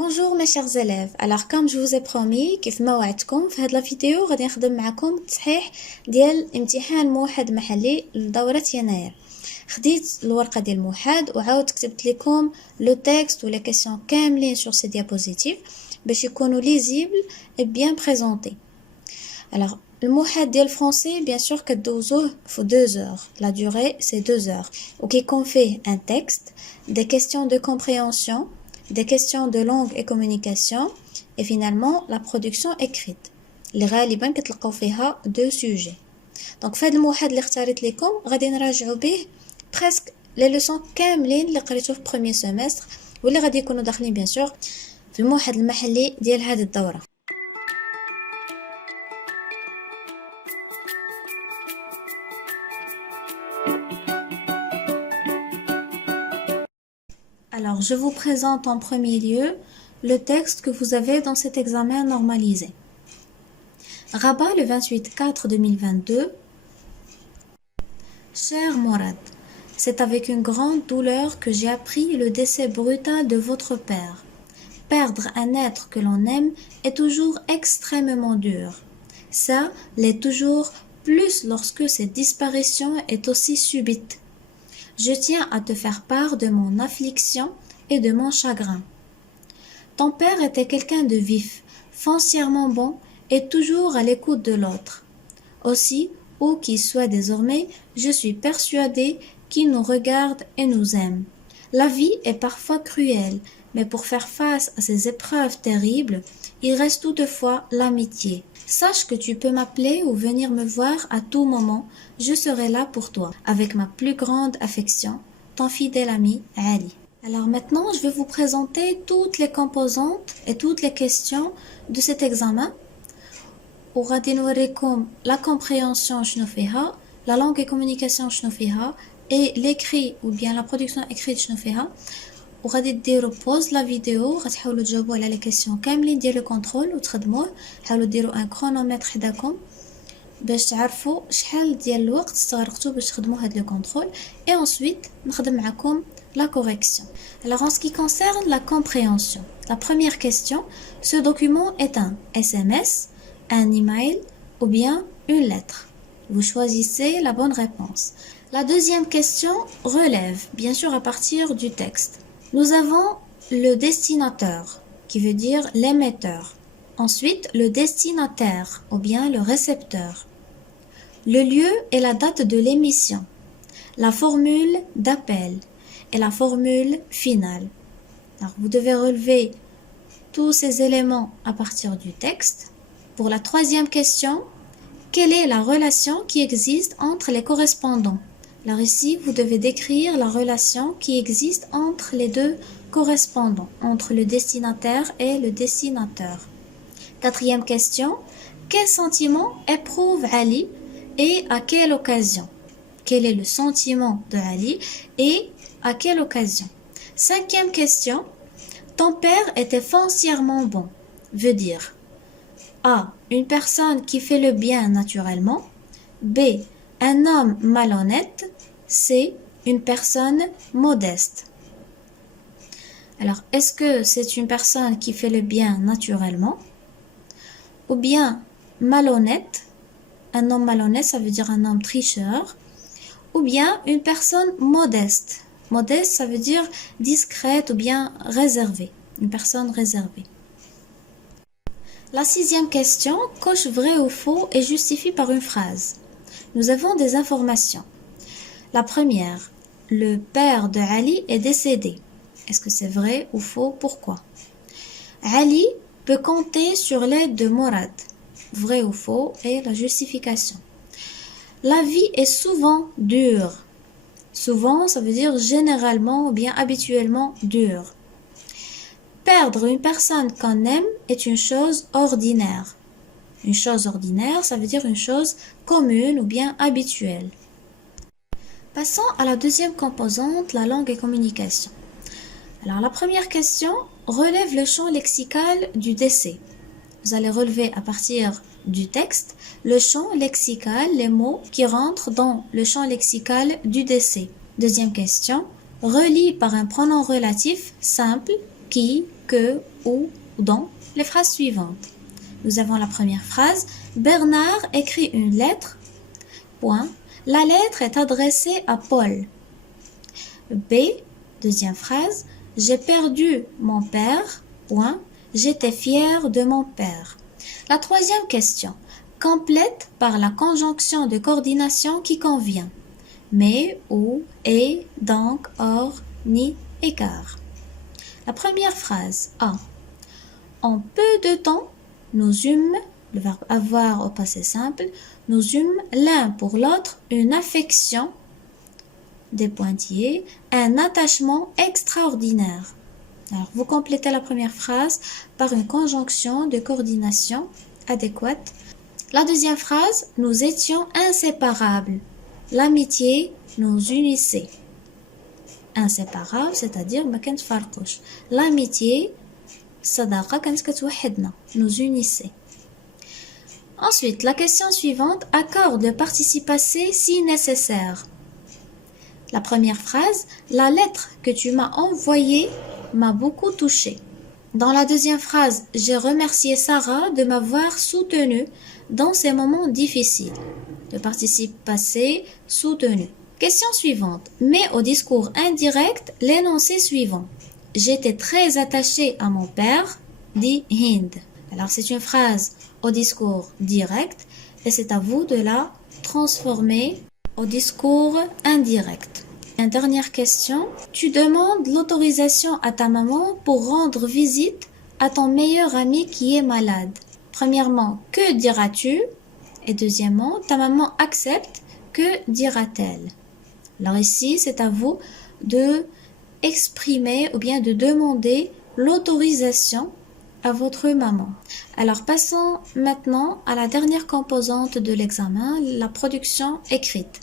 Bonjour mes chers élèves. Alors comme je vous ai promis كيف ما وعدتكم في هاد لا فيديو غادي نخدم معكم التصحيح ديال امتحان موحد محلي لدورة يناير. خديت الورقة ديال الموحد وعاود كتبت لكم لو تكست ولا كيسيون كاملين sur ces diapositives باش يكونوا lisibles et bien présentés. Alors الموحد ديال الفرنسي bien sûr كدوزوه في 2 heures. La durée c'est 2 heures. وكيكون فيه un texte, des questions de compréhension, des questions de langue et communication et finalement la production écrite اللي غالبا كتلقاو فيها 2 sujets. Donc في هذا الموحد اللي اختاريت لكم غادي نراجعوا به presque les leçons كاملين اللي قريتو في premier semestre واللي غادي يكونوا داخلين bien sûr في الموحد المحلي ديال هذه الدورة. Alors, je vous présente en premier lieu le texte que vous avez dans cet examen normalisé. Rabat le 28/4/2022. Cher Mourad, c'est avec une grande douleur que j'ai appris le décès brutal de votre père. Perdre un être que l'on aime est toujours extrêmement dur. Ça l'est toujours plus lorsque cette disparition est aussi subite. Je tiens à te faire part de mon affliction et de mon chagrin. Ton père était quelqu'un de vif, foncièrement bon et toujours à l'écoute de l'autre. Aussi, où qu'il soit désormais, je suis persuadée qu'il nous regarde et nous aime. La vie est parfois cruelle, mais pour faire face à ces épreuves terribles, il reste toutefois l'amitié. Sache que tu peux m'appeler ou venir me voir à tout moment, je serai là pour toi, avec ma plus grande affection, ton fidèle ami Ali. Alors maintenant, je vais vous présenter toutes les composantes et toutes les questions de cet examen. وغادي نوريكم la compréhension شنو فيها, la langue et communication شنو فيها, et l'écrit ou bien la production écrite شنو فيها. وغادي ديروا بوز لا فيديو غتحاولوا تجاوبوا على لي كيسيون كاملين ديال لو كونترول وتخدموه. حاولوا ديروا ان كرونومتر حداكم باش تعرفوا شحال ديال الوقت استغرقتوا باش تخدموا هاد لو كونترول et ensuite نخدم معكم la correction. Alors en ce qui concerne la compréhension, la première question, ce document est un SMS, un email ou bien une lettre. Vous choisissez la bonne réponse. La deuxième question relève bien sûr à partir du texte. Nous avons le destinataire, qui veut dire l'émetteur. Ensuite, le destinataire, ou bien le récepteur. Le lieu et la date de l'émission. La formule d'appel et la formule finale. Alors, vous devez relever tous ces éléments à partir du texte. Pour la troisième question, quelle est la relation qui existe entre les correspondants? Alors ici, vous devez décrire la relation qui existe entre les deux correspondants, entre le destinataire et le destinateur. Quatrième question, quel sentiment éprouve Ali et à quelle occasion? Quel est le sentiment de Ali et à quelle occasion? Cinquième question, ton père était foncièrement bon, veut dire A. Une personne qui fait le bien naturellement. B. Un homme malhonnête. C. Une personne modeste. Alors, est-ce que c'est une personne qui fait le bien naturellement? Ou bien malhonnête? Un homme malhonnête, ça veut dire un homme tricheur. Ou bien une personne modeste. Modeste, ça veut dire discrète ou bien réservée. Une personne réservée. La sixième question, coche vrai ou faux et justifie par une phrase. Nous avons des informations. La première, le père de Ali est décédé. Est-ce que c'est vrai ou faux? Pourquoi? Ali peut compter sur l'aide de Mourad. Vrai ou faux? Et la justification. La vie est souvent dure. Souvent, ça veut dire généralement ou bien habituellement dure. Perdre une personne qu'on aime est une chose ordinaire. Une chose ordinaire, ça veut dire une chose commune ou bien habituelle. Passons à la deuxième composante, la langue et communication. Alors la première question relève le champ lexical du décès. Vous allez relever à partir du texte le champ lexical, les mots qui rentrent dans le champ lexical du décès. Deuxième question, relie par un pronom relatif simple qui, que, où, dans les phrases suivantes. Nous avons la première phrase. Bernard écrit une lettre. Point. La lettre est adressée à Paul. B. Deuxième phrase. J'ai perdu mon père. Point. J'étais fière de mon père. La troisième question. Complète par la conjonction de coordination qui convient. Mais, ou, et, donc, or, ni et car. La première phrase. A. En peu de temps, nous eûmes, le verbe avoir au passé simple, nous eûmes l'un pour l'autre une affection, des pointillés, un attachement extraordinaire. Alors, vous complétez la première phrase par une conjonction de coordination adéquate. La deuxième phrase, nous étions inséparables. L'amitié nous unissait. Inséparables, c'est-à-dire ما كنتفارقوش. L'amitié, الصداقة كانت كتوحدنا, nous unissait. Ensuite, la question suivante accorde le participe passé si nécessaire. La première phrase, la lettre que tu m'as envoyée m'a beaucoup touchée. Dans la deuxième phrase, j'ai remercié Sarah de m'avoir soutenue dans ces moments difficiles. Le participe passé soutenu. Question suivante. Mets au discours indirect l'énoncé suivant. J'étais très attachée à mon père, dit Hind. Alors c'est une phrase au discours direct et c'est à vous de la transformer au discours indirect. Une dernière question. Tu demandes l'autorisation à ta maman pour rendre visite à ton meilleur ami qui est malade. Premièrement, que diras-tu? Et deuxièmement, ta maman accepte, que dira-t-elle? Alors ici, c'est à vous de exprimer ou bien de demander l'autorisation à votre maman. Alors passons maintenant à la dernière composante de l'examen, la production écrite.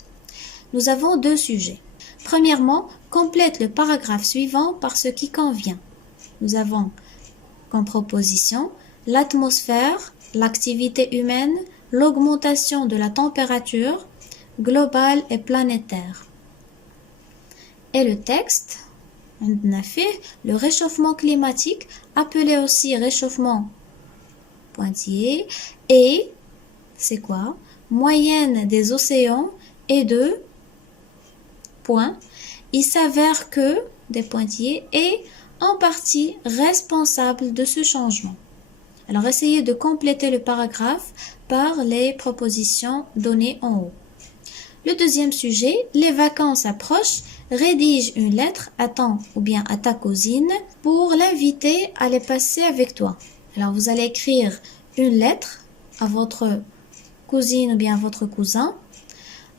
Nous avons deux sujets. Premièrement, complète le paragraphe suivant par ce qui convient. Nous avons comme proposition l'atmosphère, l'activité humaine, l'augmentation de la température globale et planétaire. Et le texte, on a fait le réchauffement climatique, appelé aussi réchauffement pointillé, et c'est quoi? Moyenne des océans est de point. Il s'avère que des pointillés est en partie responsable de ce changement. Alors essayez de compléter le paragraphe par les propositions données en haut. Le deuxième sujet, les vacances approchent, rédige une lettre à ton ou bien à ta cousine pour l'inviter à les passer avec toi. Alors vous allez écrire une lettre à votre cousine ou bien à votre cousin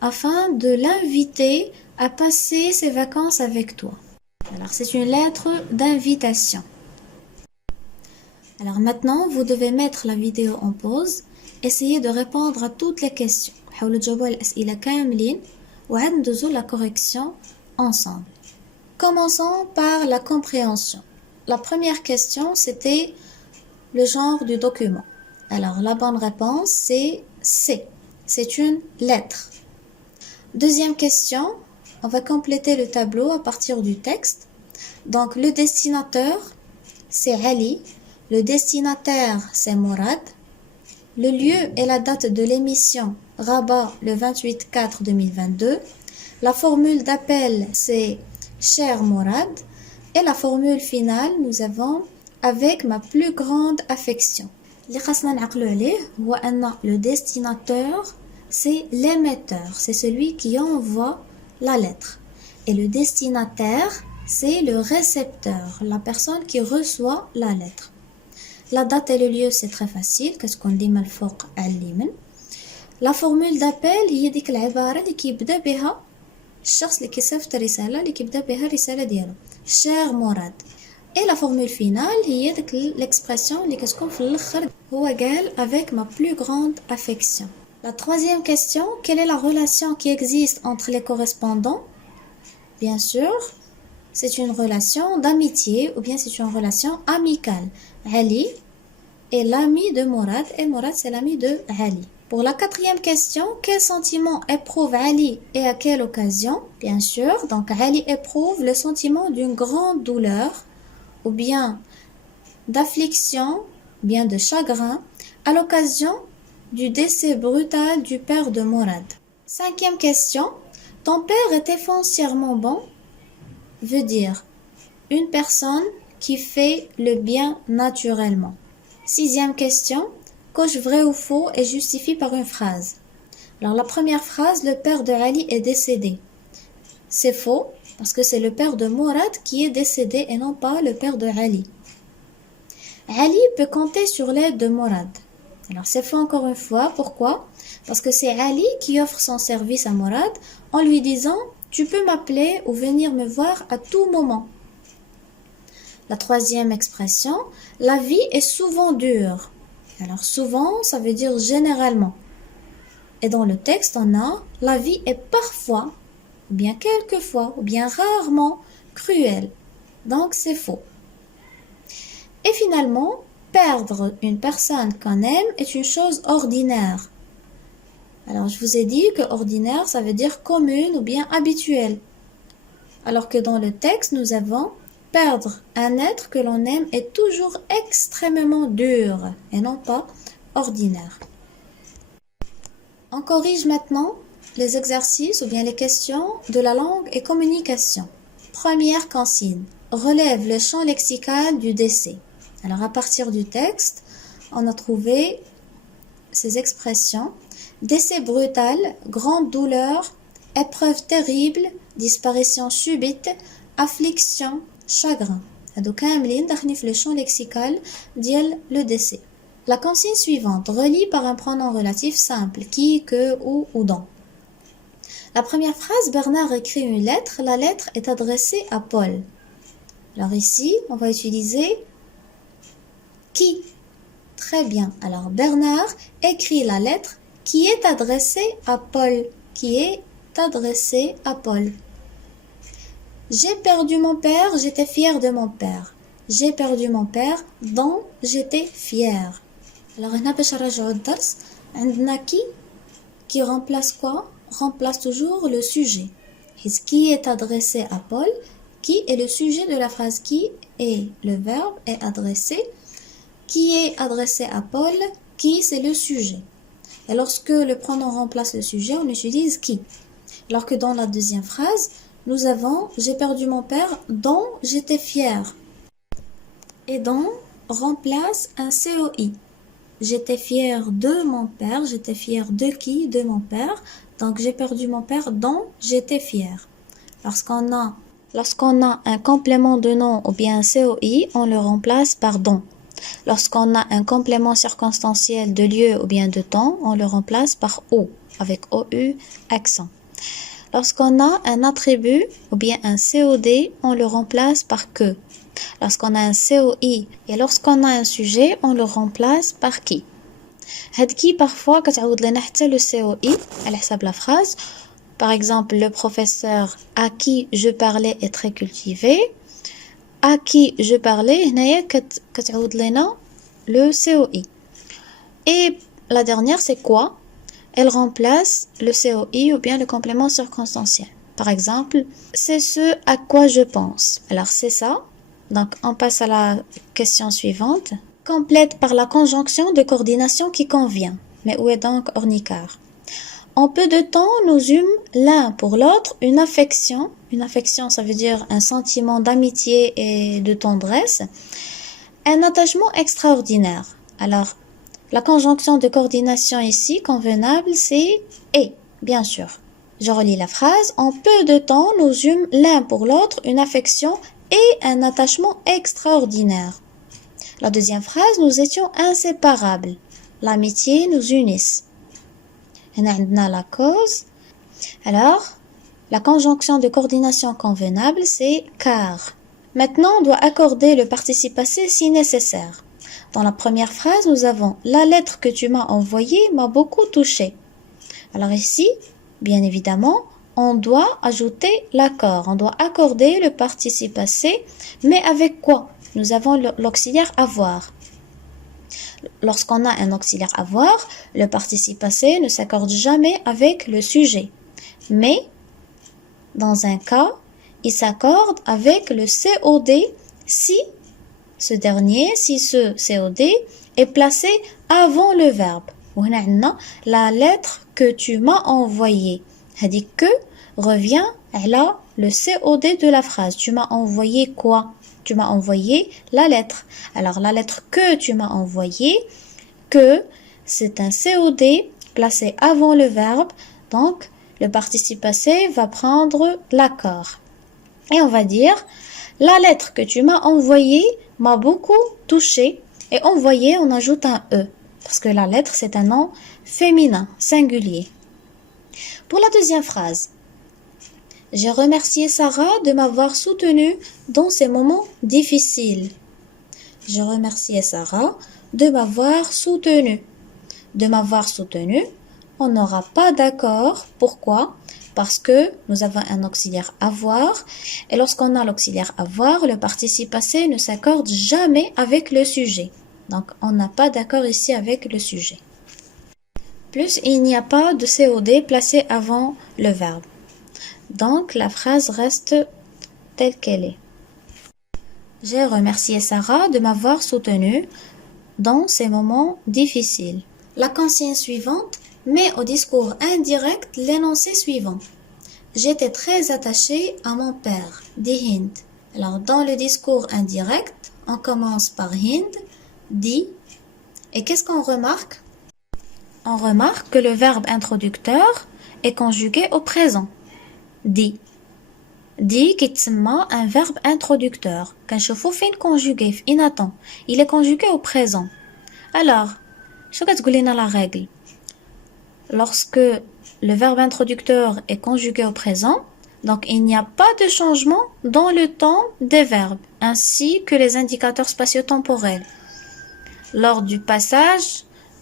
afin de l'inviter à passer ses vacances avec toi. Alors c'est une lettre d'invitation. Alors maintenant, vous devez mettre la vidéo en pause. Essayez de répondre à toutes les questions. حاولوا تجاوبوا على الأسئلة كاملين وعاد ندوزو la correction ensemble. Commençons par la compréhension. La première question, c'était le genre du document. Alors la bonne réponse, c'est C. C'est une lettre. Deuxième question, on va compléter le tableau à partir du texte. Donc le destinataire, c'est Ali. Le destinataire, c'est Mourad. Le lieu et la date de l'émission, Rabat, le 28/4/2022. La formule d'appel, c'est Cher Mourad. Et la formule finale, nous avons avec ma plus grande affection. Le destinataire, c'est l'émetteur, c'est celui qui envoie la lettre. Et le destinataire, c'est le récepteur, la personne qui reçoit la lettre. La date et le lieu, c'est très facile. Qu'est-ce qu'on dit mal فوق اليمين. La formule d'appel هي ديك العبارة اللي كيبدا بها الشخص اللي كيصيفط الرسالة اللي كيبدا بها الرسالة ديالو. Cher Mourad. Et la formule finale هي ديك l'expression اللي كتكون في الآخر. هو قال avec ma plus grande affection. La troisième question, quelle est la relation qui existe entre les correspondants? Bien sûr, c'est une relation d'amitié ou bien c'est une relation amicale. Ali est l'ami de Mourad et Mourad c'est l'ami de Ali. Pour la quatrième question, quel sentiment éprouve Ali et à quelle occasion? Bien sûr, donc Ali éprouve le sentiment d'une grande douleur ou bien d'affliction, bien de chagrin, à l'occasion du décès brutal du père de Mourad. Cinquième question. Ton père était foncièrement bon veut dire une personne qui fait le bien naturellement. Sixième question. Coche vrai ou faux et justifie par une phrase. Alors la première phrase, le père de Ali est décédé. C'est faux parce que c'est le père de Mourad qui est décédé et non pas le père de Ali. Ali peut compter sur l'aide de Mourad. Alors c'est faux encore une fois. Pourquoi? Parce que c'est Ali qui offre son service à Mourad en lui disant « Tu peux m'appeler ou venir me voir à tout moment ». La troisième expression, la vie est souvent dure. Alors souvent, ça veut dire généralement. Et dans le texte, on a la vie est parfois, ou bien quelquefois, ou bien rarement cruelle. Donc c'est faux. Et finalement, perdre une personne qu'on aime est une chose ordinaire. Alors je vous ai dit que ordinaire, ça veut dire commune ou bien habituelle. Alors que dans le texte, nous avons perdre un être que l'on aime est toujours extrêmement dur et non pas ordinaire. On corrige maintenant les exercices ou bien les questions de la langue et communication. Première consigne. Relève le champ lexical du décès. Alors à partir du texte, on a trouvé ces expressions. Décès brutal, grande douleur, épreuve terrible, disparition subite, affliction, chagrin. هادو كاملين داخلين في le champ lexical ديال le décès. La consigne suivante relie par un pronom relatif simple qui, que, ou dont. La première phrase, Bernard écrit une lettre. La lettre est adressée à Paul. Alors ici, on va utiliser qui. Très bien. Alors Bernard écrit la lettre qui est adressée à Paul. Qui est adressée à Paul. J'ai perdu mon père, j'étais fière de mon père. J'ai perdu mon père, dont j'étais fière. Alors, هنا باش نرجعوا الدرس عندنا qui remplace quoi? Remplace toujours le sujet. Qui est adressé à Paul, qui est le sujet de la phrase qui est le verbe est adressé. Qui est adressé à Paul, qui c'est le sujet. Et lorsque le pronom remplace le sujet, on utilise qui. Alors que dans la deuxième phrase, nous avons j'ai perdu mon père dont j'étais fière. Et dont remplace un COI. J'étais fière de mon père, j'étais fière de qui? De mon père. Donc j'ai perdu mon père dont j'étais fière. Lorsqu'on a un complément de nom ou bien un COI, on le remplace par dont. Lorsqu'on a un complément circonstanciel de lieu ou bien de temps, on le remplace par ou, avec OU accent. Lorsqu'on a un attribut ou bien un COD, on le remplace par que. Lorsqu'on a un COI et lorsqu'on a un sujet, on le remplace par qui. هاد qui parfois كتعود لنا حتى le COI على حساب la phrase. Par exemple, le professeur à qui je parlais est très cultivé. À qui je parlais, هنايا كتعود لنا le COI. Et la dernière, c'est quoi? Elle remplace le COI ou bien le complément circonstanciel. Par exemple, c'est ce à quoi je pense. Alors, c'est ça. Donc, on passe à la question suivante. Complète par la conjonction de coordination qui convient. Mais où est donc ornicar? En peu de temps, nous eûmes l'un pour l'autre une affection. Une affection, ça veut dire un sentiment d'amitié et de tendresse. Un attachement extraordinaire. Alors, la conjonction de coordination ici, convenable, c'est « et », bien sûr. Je relis la phrase. En peu de temps, nous eûmes l'un pour l'autre une affection et un attachement extraordinaire. La deuxième phrase, nous étions inséparables. L'amitié nous unisse. On a la cause. Alors, la conjonction de coordination convenable, c'est « car ». Maintenant, on doit accorder le participe passé si nécessaire. Dans la première phrase, nous avons « La lettre que tu m'as envoyée m'a beaucoup touchée ». Alors ici, bien évidemment, on doit ajouter l'accord. On doit accorder le participe passé, mais avec quoi? Nous avons l'auxiliaire avoir. Lorsqu'on a un auxiliaire avoir, le participe passé ne s'accorde jamais avec le sujet. Mais, dans un cas, il s'accorde avec le COD si ce dernier si ce COD est placé avant le verbe. وهنا عندنا la lettre que tu m'as envoyée. هذه que revient على le COD de la phrase. Tu m'as envoyé quoi? Tu m'as envoyé la lettre. Alors la lettre que tu m'as envoyée, que c'est un COD placé avant le verbe. Donc le participe passé va prendre l'accord. Et on va dire la lettre que tu m'as envoyée m'a beaucoup touché. Et envoyé, on ajoute un E. Parce que la lettre, c'est un nom féminin, singulier. Pour la deuxième phrase, j'ai remercié Sarah de m'avoir soutenue dans ces moments difficiles. J'ai remercié Sarah de m'avoir soutenue. De m'avoir soutenue, on n'aura pas d'accord. Pourquoi? Parce que nous avons un auxiliaire avoir. Et lorsqu'on a l'auxiliaire avoir, le participe passé ne s'accorde jamais avec le sujet. Donc, on n'a pas d'accord ici avec le sujet. Plus, il n'y a pas de COD placé avant le verbe. Donc, la phrase reste telle qu'elle est. J'ai remercié Sarah de m'avoir soutenue dans ces moments difficiles. La consigne suivante met au discours indirect l'énoncé suivant. J'étais très attachée à mon père, dit Hind. Alors, dans le discours indirect, on commence par Hind, dit, et qu'est-ce qu'on remarque? On remarque que le verbe introducteur est conjugué au présent. Dit. Dit qui est un verbe introducteur. Quand je fais conjugué, inattend, il est conjugué au présent. Alors, je vais vous la règle. Lorsque le verbe introducteur est conjugué au présent, donc il n'y a pas de changement dans le temps des verbes, ainsi que les indicateurs spatio-temporels. Lors du passage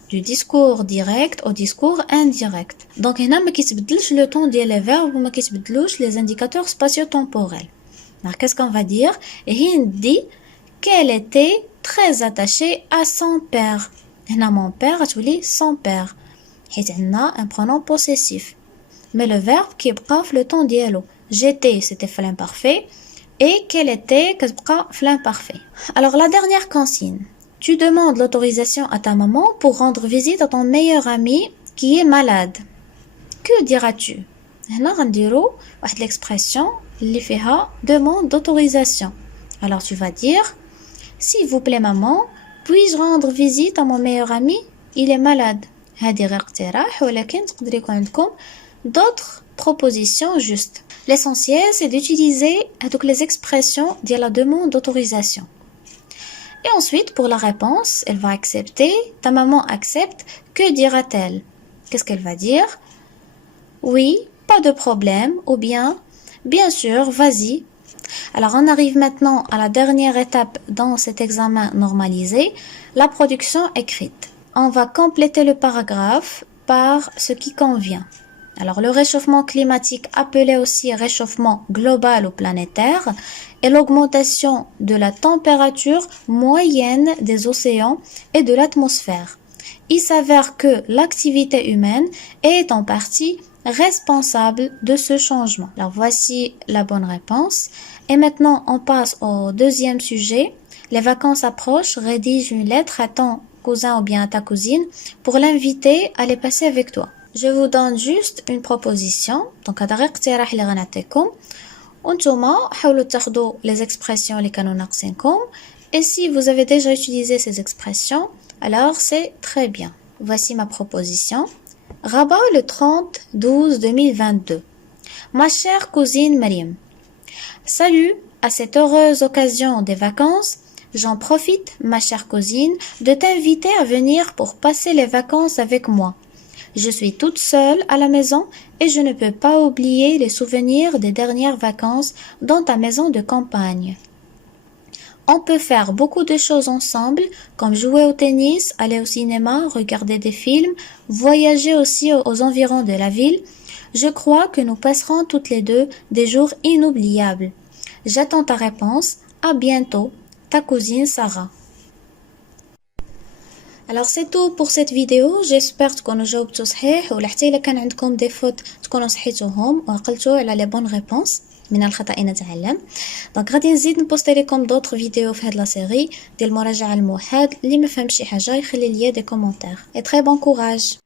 du discours direct au discours indirect. Donc, il n'y a pas le temps des verbes ou les indicateurs spatio-temporels. Alors, qu'est-ce qu'on va dire? Il dit qu'elle était très attachée à son père. Là, mon père, son père. Il y a un pronom possessif. Mais le verbe qui est le temps dialogue. J'étais, c'était l'imparfait. Et qu'elle était, l'imparfait. Alors, la dernière consigne. Tu demandes l'autorisation à ta maman pour rendre visite à ton meilleur ami qui est malade. Que diras-tu? Là, on dirait l'expression qui fait demande d'autorisation. Alors, tu vas dire, s'il vous plaît maman, puis-je rendre visite à mon meilleur ami? Il est malade. D'autres propositions justes. L'essentiel, c'est d'utiliser les expressions de la demande d'autorisation. Et ensuite, pour la réponse, elle va accepter. Ta maman accepte. Que dira-t-elle? Qu'est-ce qu'elle va dire? Oui, pas de problème. Ou bien, bien sûr, vas-y. Alors, on arrive maintenant à la dernière étape dans cet examen normalisé, la production écrite. On va compléter le paragraphe par ce qui convient. Alors, le réchauffement climatique, appelé aussi réchauffement global ou planétaire, est l'augmentation de la température moyenne des océans et de l'atmosphère. Il s'avère que l'activité humaine est en partie responsable de ce changement. Alors, voici la bonne réponse. Et maintenant, on passe au deuxième sujet. Les vacances approchent, rédige une lettre à ton cousin ou bien à ta cousine pour l'inviter à les passer avec toi. Je vous donne juste une proposition. Donc, هذا غير اقتراح اللي غنعطيكم. وانتوما حاولوا تاخذوا les expressions اللي كانوا ناقصينكم. Et si vous avez déjà utilisé ces expressions, alors c'est très bien. Voici ma proposition. Rabat le 30/12/2022. Ma chère cousine Mariam. Salut, à cette heureuse occasion des vacances, j'en profite, ma chère cousine, de t'inviter à venir pour passer les vacances avec moi. Je suis toute seule à la maison et je ne peux pas oublier les souvenirs des dernières vacances dans ta maison de campagne. On peut faire beaucoup de choses ensemble, comme jouer au tennis, aller au cinéma, regarder des films, voyager aussi aux environs de la ville. Je crois que nous passerons toutes les deux des jours inoubliables. J'attends ta réponse. À bientôt. Ta cousine Sarah. Alors c'est tout pour cette vidéo. J'espère تكونوا جاوبتوا صحيح ولا حتى إلا كان عندكم des fautes تكونوا صحيتوهم وعقلتوا على les bonnes réponses. من الخطأ نتعلم. دونك غادي نزيد نبوستي لكم دوطر فيديو في هاد لا سيري ديال المراجعه الموحد. اللي ما فهمش شي حاجه يخلي ليا دي كومونتير. اي تري بون كوراج.